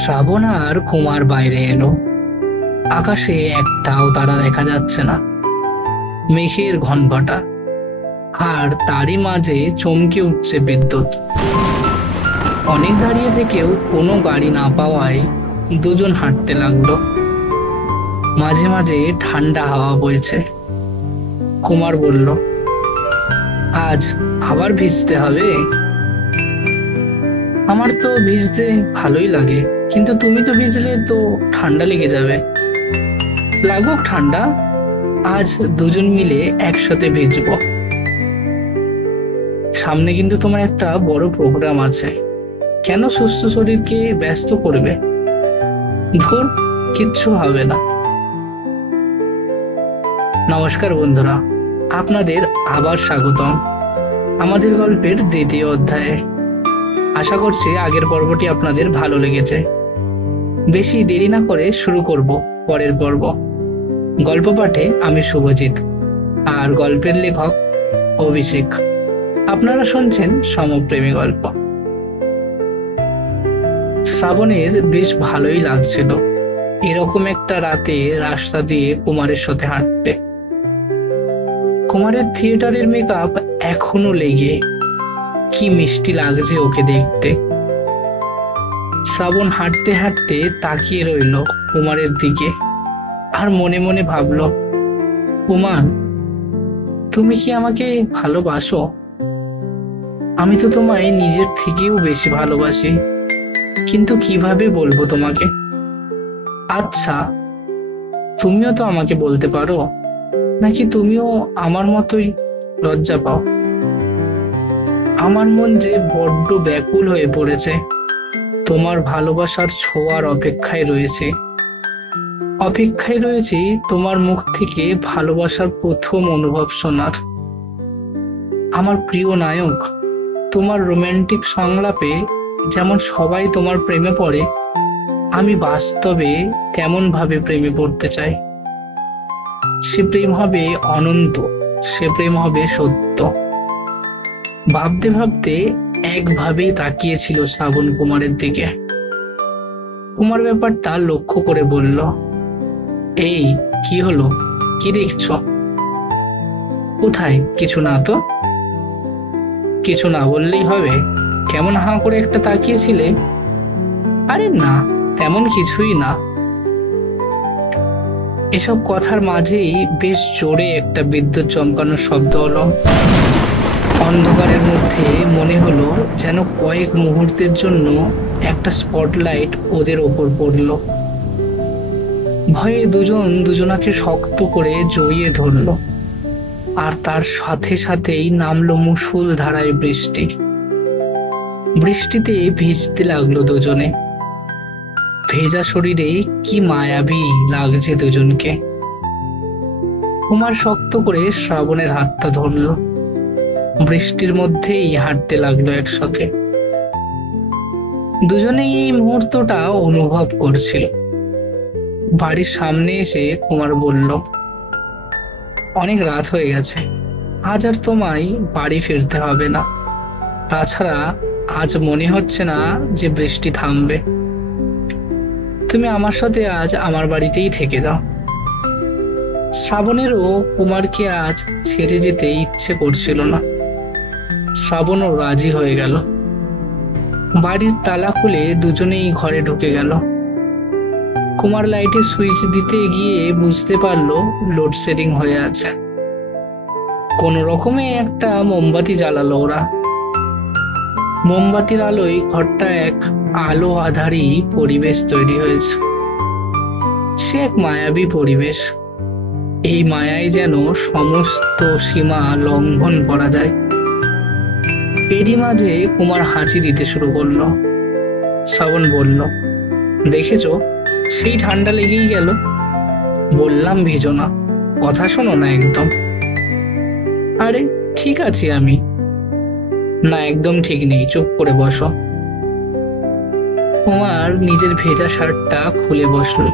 শ্রাবণ আর কুমার বাইরে এলো। আকাশে একটাও তারা দেখা যাচ্ছে না, মেঘের ঘনঘটা, আর তারই মাঝে চমকে উঠছে বিদ্যুৎ। অনেক দাঁড়িয়ে থেকেও কোনো গাড়ি না পাওয়ায় দুজন হাঁটতে লাগলো। মাঝে মাঝে ঠান্ডা হাওয়া বইছে। কুমার বলল, আজ আবার ভিজতে হবে? আমার তো ভিজতে ভালোই লাগে, কিন্তু তুমি তো ভিজলে তো ঠান্ডা লেগে যাবে। লাগুক ঠান্ডা, আজ দুজন মিলে একসাথে ভিজবো। সামনে কিন্তু তোমার একটা বড় প্রোগ্রাম আছে, কেন সুস্থ শরীরকে ব্যস্ত করবে? ধুর, কিচ্ছু হবে না। নমস্কার বন্ধুরা, আপনাদের আবার স্বাগতম আমাদের গল্পের দ্বিতীয় অধ্যায়ে। আশা করছি আগের পর্বটি আপনাদের ভালো লেগেছে। বেশি দেরি না করে শুরু করব পরের পর্ব। গল্প পাঠে আমি শুভজিৎ, আর গল্পের লেখক অভিষেক। আপনারা শুনছেন সমপ্রেমী গল্প। শ্রাবণের বেশ ভালোই লাগছিল এরকম একটা রাতে রাস্তা দিয়ে কুমারের সাথে হাঁটতে। কুমারের থিয়েটারের মেকআপ এখনো লেগে, কি মিষ্টি লাগছে ওকে দেখতে। শ্রাবণ হাঁটতে হাঁটতে তাকিয়ে রইল কুমারের দিকে, আর মনে মনে ভাবল, কুমার, তুমি কি আমাকে ভালোবাসো? আমি তো তোমায় নিজের থেকেও বেশি ভালোবাসি, কিন্তু কিভাবে বলবো তোমাকে? আচ্ছা, তুমিও তো আমাকে বলতে পারো, নাকি তুমিও আমার মতোই লজ্জা পাও? আমার মন যে বড্ড ব্যাকুল হয়ে পড়েছে, তোমার ভালোবাসার ছোঁয়ার অপেক্ষায় রয়েছি তোমার মুখ থেকে ভালোবাসার প্রথম অনুভব শোনার। আমার প্রিয় নায়ক, তোমার রোমান্টিক সংলাপে যেমন সবাই তোমার প্রেমে পড়ে, আমি বাস্তবে তেমন ভাবে প্রেমে পড়তে চাই। সে প্রেম হবে অনন্ত, সে প্রেম হবে সত্য। ভাবতে ভাবতে একভাবেই তাকিয়েছিল শ্রাবণ কুমারের দিকে। কুমার ব্যাপারটা লক্ষ্য করে বলল, এই কি হলো, কি দেখছো? কোথায়? কিছু না তো। কিছু না বললেই হবে? কেমন হাঁ করে একটা তাকিয়েছিলে? আরে না, তেমন কিছুই না। এসব কথার মাঝেই বেশ জোরে একটা বিদ্যুৎ চমকানোর শব্দ হলো। অন্ধকারের মধ্যে মনে হলো যেন কয়েক মুহূর্তের জন্য একটা স্পটলাইট ওদের ওপর পড়ল। ভয়ে দুজন দুজনাকে শক্ত করে জড়িয়ে ধরল, আর তার সাথে সাথেই নামলো মুষল ধারায় বৃষ্টি। বৃষ্টিতে ভিজতে লাগলো দুজনে। ভেজা শরীরে কি মায়াবী লাগছে দুজনকে। কুমার শক্ত করে শ্রাবণের হাতটা ধরল। বৃষ্টির মধ্যেই হাঁটতে লাগলো একসাথে। দুজনেই এই মুহূর্তটা অনুভব করছিল। বাড়ির সামনে এসে কুমার বলল, অনেক রাত হয়ে গেছে, আজ আর তোমায় বাড়ি ফিরতে হবে না। তাছাড়া আজ মনে হচ্ছে না যে বৃষ্টি থামবে। তুমি আমার সাথে আজ আমার বাড়িতেই থেকে যাও। শ্রাবণেরও কুমারকে আজ ছেড়ে যেতে ইচ্ছে করছিল না। শ্রাবণও রাজি হয়ে গেল। বাড়ির তালা খুলে দুজনেই ঘরে ঢুকে গেল। কুমার লাইটের সুইচ দিতে গিয়ে বুঝতে পারলো লোডশেডিং হয়ে আছে। কোন রকমে একটা মোমবাতি জ্বালালো ওরা। মোমবাতির আলোয় ঘরটা এক আলো আধারী পরিবেশ তৈরি হয়েছে। সে এক মায়াবী পরিবেশ। এই মায়ায় যেন সমস্ত সীমা লঙ্ঘন করা যায়। এরই মাঝে কুমার হাঁচি দিতে শুরু করলো। শ্রাবণ বলল, দেখেছো, সেই ঠান্ডা লেগেই গেল। বললাম ভিজো না, কথা শোনো না একদম। আরে ঠিক আছি আমি। না, একদম ঠিক নেই, চুপ করে বসো। কুমার নিজের ভেজা শার্টটা খুলে বসল।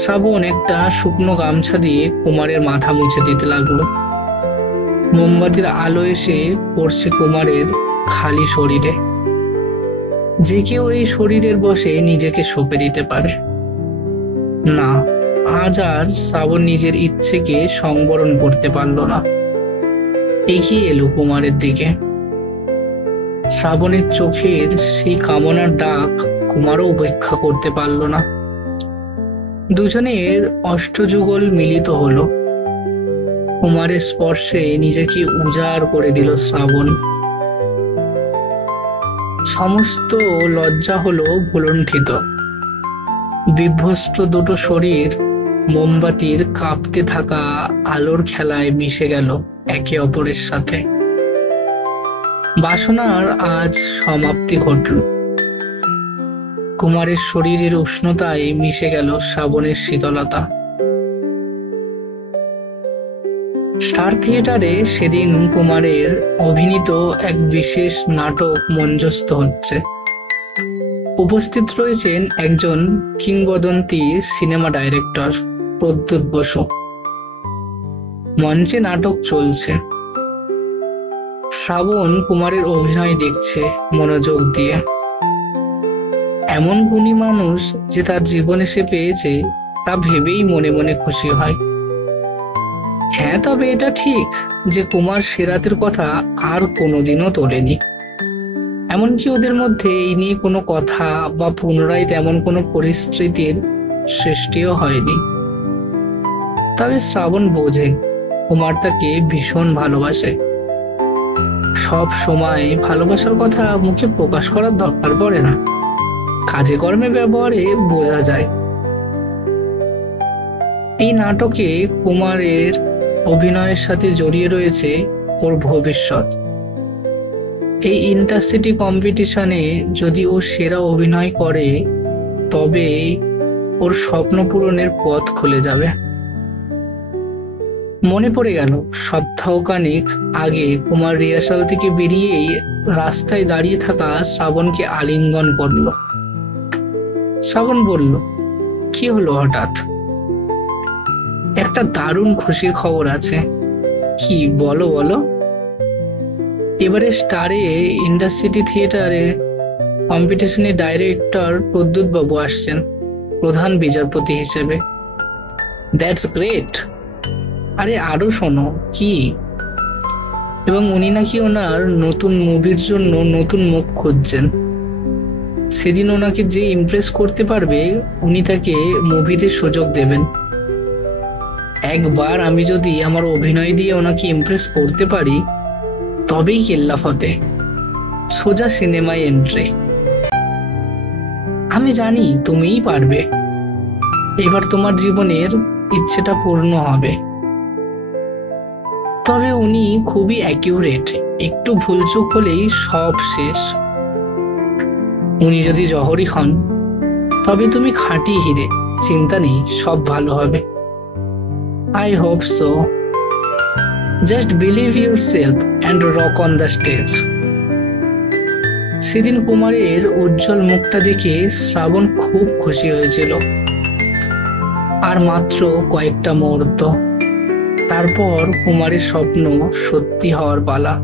শ্রাবণ একটা শুকনো গামছা দিয়ে কুমারের মাথা মুছে দিতে লাগলো। মোমবাতির আলো এসে পড়ছে কুমারের খালি শরীরে। যে কেউ এই শরীরের বশে নিজেকে সঁপে দিতে পারে না। আজ আর শ্রাবণ নিজের ইচ্ছেকে সংবরণ করতে পারল না। এগিয়ে এলো কুমারের দিকে। শ্রাবণের চোখের সেই কামনার ডাক কুমারও উপেক্ষা করতে পারল না। দুজনের অষ্টযুগল মিলিত হলো। কুমারের স্পর্শে নিজেকে উজাড় করে দিল শ্রাবণ। সমস্ত লজ্জা হলো ভুলুণ্ঠিত। বিভ্রষ্ট দুটো শরীর মোমবাতির কাঁপতে থাকা আলোর খেলায় মিশে গেল একে অপরের সাথে। বাসনার আজ সমাপ্তি ঘটল। কুমারের শরীরের উষ্ণতায় মিশে গেল শ্রাবণের শীতলতা। স্টার থিয়েটারে সেদিন কুমারের অভিনীত এক বিশেষ নাটক মঞ্চস্থ হচ্ছে। উপস্থিত রয়েছেন একজন কিংবদন্তি সিনেমা ডাইরেক্টর প্রদ্যুৎ বসু। মঞ্চে নাটক চলছে। শ্রাবণ কুমারের অভিনয় দেখছে মনোযোগ দিয়ে। এমন গুণী মানুষ যে তার জীবনে সে পেয়েছে তা ভেবেই মনে মনে খুশি হয়। হ্যাঁ, তবে এটা ঠিক যে কুমার সে রাতের কথা আর কোনোদিনও তোলেনি। এমনকি ওদের মধ্যে এই নিয়ে কোনো কথা বা পুনরায় তেমন কোনো পরিস্থিতির সৃষ্টিও হয়নি। তবে শ্রাবণ বোঝে কুমার তাকে ভীষণ ভালোবাসে। সব সময় ভালোবাসার কথা মুখে প্রকাশ করার দরকার পড়ে না, কাজে কর্মে ব্যবহারে বোঝা যায়। এই নাটকে কুমারের অভিনয়ের সাথে জড়িয়ে রয়েছে ওর ভবিষ্যৎ। এই ইন্টারসিটি কম্পিটিশনে যদি ও সেরা অভিনয় করে তবে ওর স্বপ্ন পূরণের পথ খুলে যাবে। মনে পড়ে গেল সপ্তাহখানেক আগে কুমার রিহার্সাল থেকে বেরিয়েই রাস্তায় দাঁড়িয়ে থাকা শ্রাবণকে আলিঙ্গন করল। শ্রাবণ বলল, কি হলো হঠাৎ? একটা দারুণ খুশির খবর আছে। কি, বলো বলো। এবারে স্টারে ইন্টারসিটি থিয়েটারে কম্পিটিশনের ডাইরেক্টর প্রদ্যুৎ বাবু আসছেন প্রধান বিচারপতি হিসেবে। That's great. আরে আরো শোনো। কি? এবং উনি নাকি ওনার নতুন মুভির জন্য নতুন মুখ খুঁজছেন। সেদিন ওনাকে যে ইমপ্রেস করতে পারবে উনি তাকে মুভিতে সুযোগ দেবেন। একবার আমি যদি আমার অভিনয় দিয়ে ওনাকে ইমপ্রেস করতে পারি তবেই কেল্লা ফতে, সোজা সিনেমায় এন্ট্রি। আমি জানি তুমিই পারবে। এবার তোমার জীবনের ইচ্ছেটা পূর্ণ হবে। তবে উনি খুবই অ্যাকিউরেট, একটু ভুলচুক হলেই সব শেষ। উনি যদি জহরি হন তবে তুমি খাঁটি হিরে, চিন্তা নেই, সব ভালো হবে। I hope so. Just believe yourself and rock on the stage. সেদিন কুমারের উজ্জ্বল মুখটা দেখে শ্রাবণ খুব খুশি হয়েছিল। আর মাত্র কয়েকটা মুহূর্ত, তারপর কুমারের স্বপ্ন সত্যি হওয়ার পালা।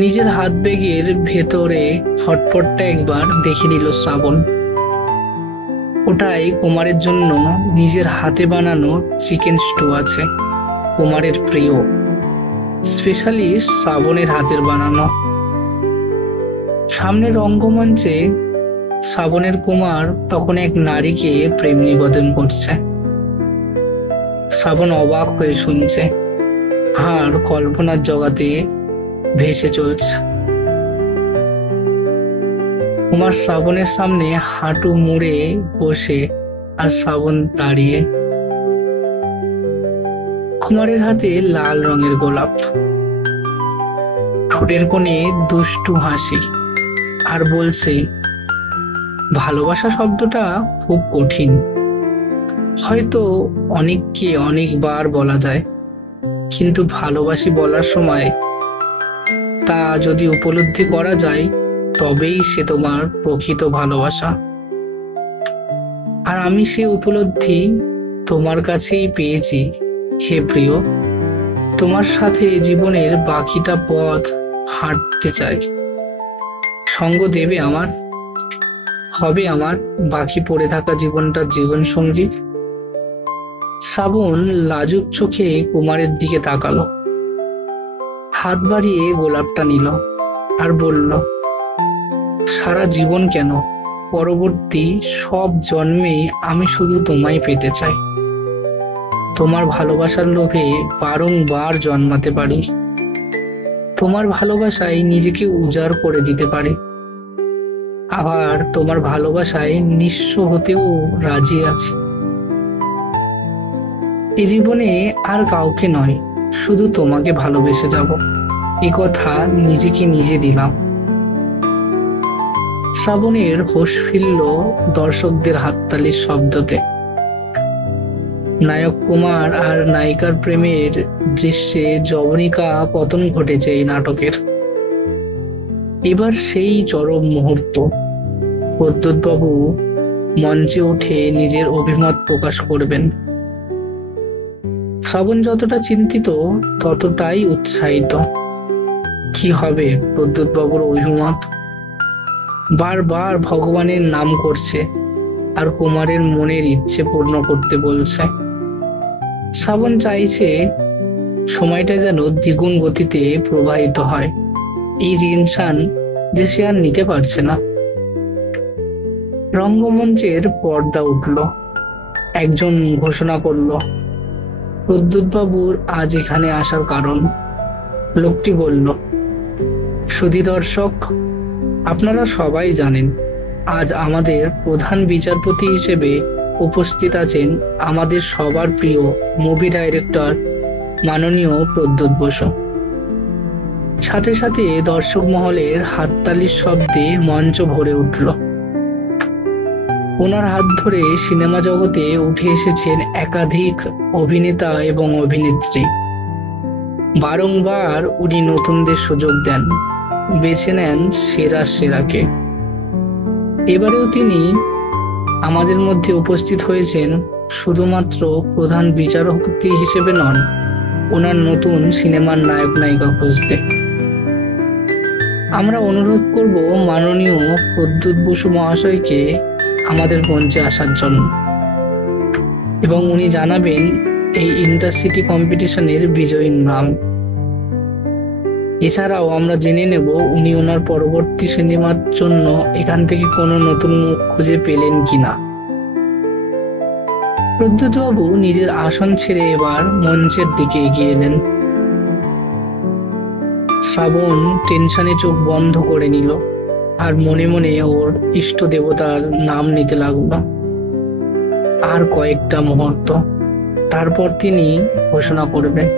নিজের হাত ব্যাগের ভেতরে হটপটটা একবার দেখে নিল শ্রাবণ। ওটাই কুমারের জন্য নিজের হাতে বানানো চিকেন স্টু আছে, কুমারের প্রিয়, স্পেশালি শ্রাবণের হাতের বানানো। সামনের রঙ্গমঞ্চে শ্রাবণের কুমার তখন এক নারীকে প্রেম নিবেদন করছে। শ্রাবণ অবাক হয়ে শুনছে, আর কল্পনার জগতে ভেসে চলছে। কুমার শ্রাবণের সামনে হাঁটু মুড়ে বসে আর শ্রাবণ দাঁড়িয়ে। কুমারের হাতে লাল রঙের গোলাপ, ঠোঁটের কোণে দুষ্টু হাসি, আর বলছে, ভালোবাসা শব্দটা খুব কঠিন, হয়তো অনেককে অনেকবার বলা যায়, কিন্তু ভালোবাসি বলার সময় তা যদি উপলব্ধি করা যায় তবেই সে তোমার প্রকৃত ভালোবাসা। আর আমি সে উপলব্ধি তোমার কাছেই পেয়েছি হে প্রিয়। তোমার সাথে জীবনের বাকিটা পথ হাঁটতে চাই, সঙ্গ দেবে আমার, হবে আমার বাকি পড়ে থাকা জীবনটার জীবন সঙ্গী। শ্রাবণ লাজুক চোখে কুমারের দিকে তাকালো, হাত বাড়িয়ে গোলাপটা নিল আর বলল, সারা জীবন কেন, পরবর্তী সব জন্মে আমি শুধু তোমায় পেতে চাই। তোমার ভালোবাসার লোভে বারংবার জন্মাতে পারি, তোমার ভালোবাসায় নিজেকে উজাড় করে দিতে পারি, আবার তোমার ভালোবাসায় নিঃস্ব হতেও রাজি আছি। এই জীবনে আর কাউকে নয়, শুধু তোমাকে ভালোবেসে যাব, এ কথা নিজেকে নিজে দিলাম। শ্রাবণের হোশ ফিরল দর্শকদের হাততালির শব্দতে। নায়ক কুমার আর নায়িকার প্রেমের দৃশ্যে জবনিকা পতন ঘটেছে এই নাটকের। এবার সেই চরম মুহূর্ত, প্রদ্যোৎবাবু মঞ্চে উঠে নিজের অভিমত প্রকাশ করবেন। শ্রাবণ যতটা চিন্তিত ততটাই উৎসাহিত। কি হবে প্রদ্যোৎবাবুর অভিমত? বারবার ভগবানের নাম করছে আর কুমারের মনের ইচ্ছে পূর্ণ করতে বলছে। শ্রাবণ চাইছে সময়টা যেন দ্বিগুণ গতিতে প্রবাহিত হয়, এই টেনশন যে সে আর নিতে পারছে না। রঙ্গমঞ্চের পর্দা উঠল, একজন ঘোষণা করল, প্রদ্যোৎবাবুর আজ এখানে আসার কারণ। লোকটি বলল, সুধী দর্শক, আপনারা সবাই জানেন আজ আমাদের প্রধান বিচারপতি হিসেবে উপস্থিত আছেন আমাদের সবার প্রিয় মুভি ডাইরেক্টর মাননীয় প্রদ্যোৎ বসু। সাথে সাথে দর্শক মহলের হাততালির শব্দে মঞ্চ ভরে উঠল। ওনার হাত ধরে সিনেমা জগতে উঠে এসেছেন একাধিক অভিনেতা এবং অভিনেত্রী। বারংবার উনি নতুনদের সুযোগ দেন, বেছে নেন সেরা সেরাকে। এবারেও তিনি আমাদের মধ্যে উপস্থিত হয়েছেন শুধুমাত্র প্রধান বিচারপতি হিসেবে নন, ওনার নতুন সিনেমার নায়ক নায়িকা খুঁজতে। আমরা অনুরোধ করব মাননীয় প্রদ্যোৎ বসু মহাশয়কে আমাদের মঞ্চে আসার জন্য, এবং উনি জানাবেন এই ইন্টারসিটি কম্পিটিশনের বিজয়ীর নাম। এছাড়াও আমরা জেনে নেব উনি ওনার পরবর্তী সিনেমার জন্য এখান থেকে কোনো নতুন মুখ খুঁজে পেলেন কিনা। প্রদ্যোৎবাবু নিজের আসন ছেড়ে এবার মঞ্চের দিকে এগিয়ে এলেন। শ্রাবণ টেনশনে চোখ বন্ধ করে নিল আর মনে মনে ওর ইষ্ট দেবতার নাম নিতে লাগলো। আর কয়েকটা মুহূর্ত, তারপর তিনি ঘোষণা করবেন,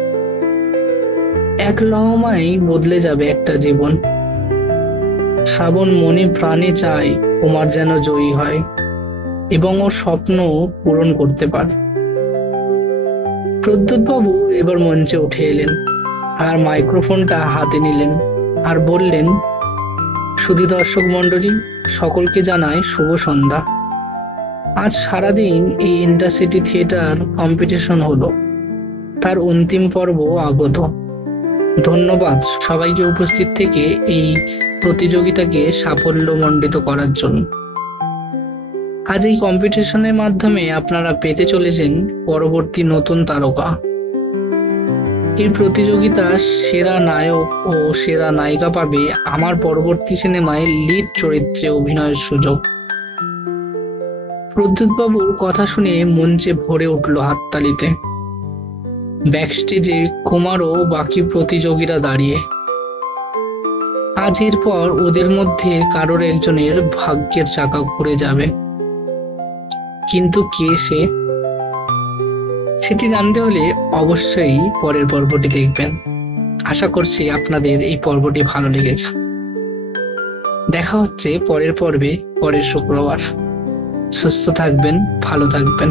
এক লহমায় বদলে যাবে একটা জীবন। শ্রাবণ মনে প্রাণে চায় কুমার যেন জয়ী হয় এবং ওর স্বপ্ন পূরণ করতে পারে। প্রদ্যোৎবাবু এবার মঞ্চে উঠে এলেন আর মাইক্রোফোনটা হাতে নিলেন আর বললেন, সুধী দর্শক মণ্ডলী, সকলকে জানাই শুভ সন্ধ্যা। আজ সারাদিন এই ইন্টারসিটি থিয়েটার কম্পিটিশন হলো, তার অন্তিম পর্ব আগত। ধন্যবাদ সবাইকে উপস্থিত থেকে এই প্রতিযোগিতাকে সাফল্যমণ্ডিত করার জন্য। আজ এই কম্পিটিশনের মাধ্যমে আপনারা পেতে চলেছেন পরবর্তী নতুন তারকা। এই প্রতিযোগিতা সেরা নায়ক ও সেরা নায়িকা পাবে আমার পরবর্তী সিনেমায় লিড চরিত্রে অভিনয়ের সুযোগ। প্রদ্যোৎবাবুর কথা শুনে মঞ্চে ভরে উঠল হাততালিতে। ব্যাকস্টেজে কুমার ও বাকি প্রতিযোগীরা দাঁড়িয়ে। আজ এরপর ওদের মধ্যে কারোর একজনের ভাগ্যের চাকা ঘুরে যাবে, কিন্তু কে সে, সেটি জানতে হলে অবশ্যই পরের পর্বটি দেখবেন। আশা করছি আপনাদের এই পর্বটি ভালো লেগেছে। দেখা হচ্ছে পরের পর্বে পরের শুক্রবার। সুস্থ থাকবেন, ভালো থাকবেন।